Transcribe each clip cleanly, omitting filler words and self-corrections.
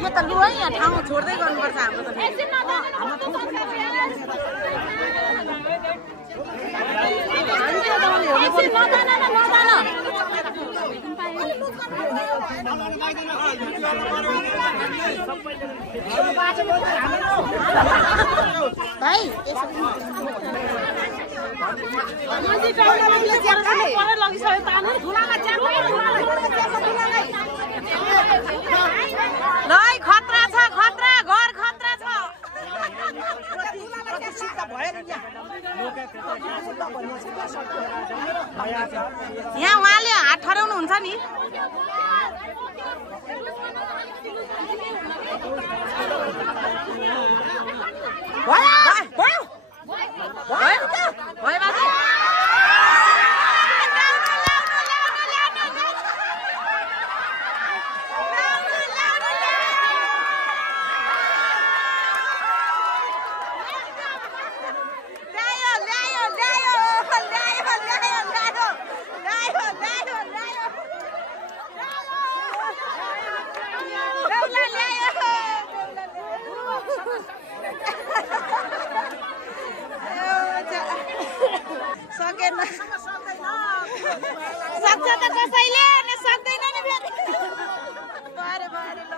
यो त लु है यहाँ ठाउँ छोड्दै गर्नुपर्छ हाम्रो त भाइ खतरा छ खतरा घर खतरा छ यहाँ उहाँले हात ठहराउनु हुन्छ नि सक्छ त कसैले नि सक्दैन नि फेरि बारे बारे ल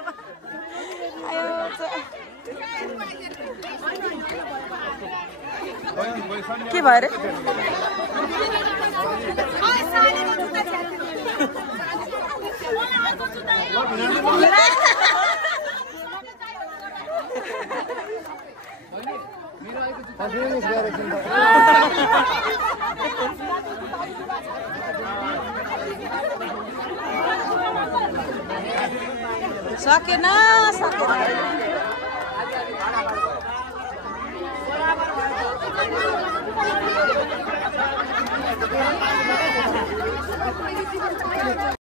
के भयो रे सकेन सकेन